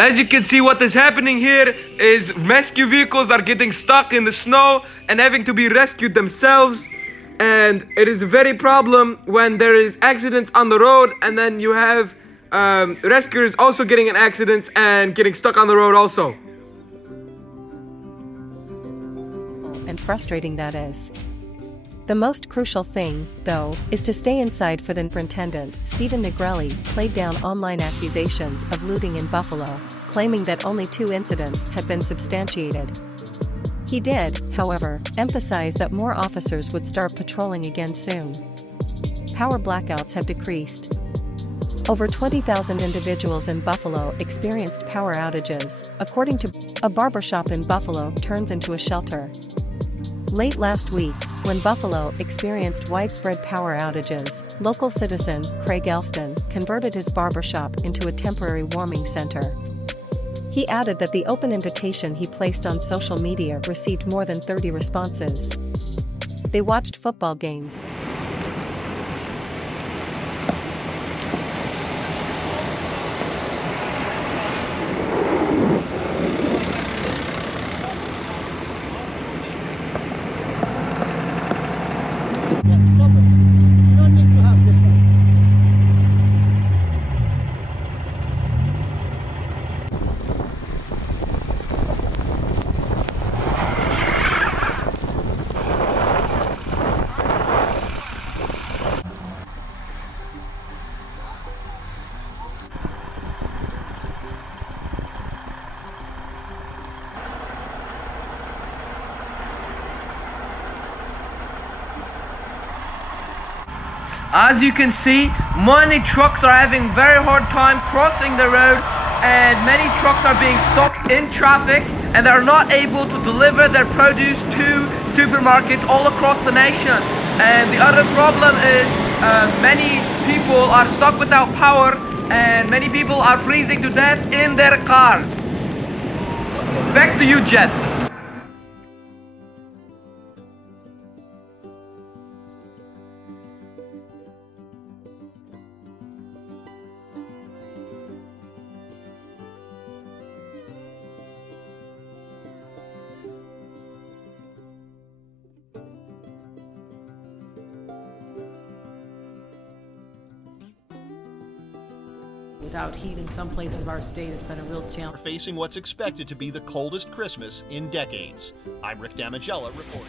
As you can see, what is happening here is rescue vehicles are getting stuck in the snow and having to be rescued themselves. And it is a very problem when there is accidents on the road, and then you have rescuers also getting in accidents and getting stuck on the road also. And frustrating that is. The most crucial thing, though, is to stay inside for the superintendent. Stephen Negrelli played down online accusations of looting in Buffalo, claiming that only 2 incidents had been substantiated. He did, however, emphasize that more officers would start patrolling again soon. Power blackouts have decreased. Over 20,000 individuals in Buffalo experienced power outages, according to a barbershop in Buffalo turns into a shelter. Late last week, when Buffalo experienced widespread power outages, local citizen Craig Elston converted his barbershop into a temporary warming center. He added that the open invitation he placed on social media received more than 30 responses. They watched football games. As you can see, many trucks are having very hard time crossing the road, and many trucks are being stuck in traffic, and they're not able to deliver their produce to supermarkets all across the nation. And the other problem is many people are stuck without power, and many people are freezing to death in their cars. Back to you, Jet. Without heat in some places of our state, it's been a real challenge. Facing what's expected to be the coldest Christmas in decades. I'm Rick Damigella reporting.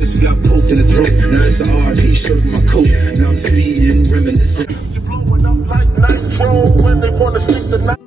This got poked in the throat. Now it's an RP shirt in my coat. Now I'm speeding, reminiscing. You're blowing up like nitro when they wanna stick the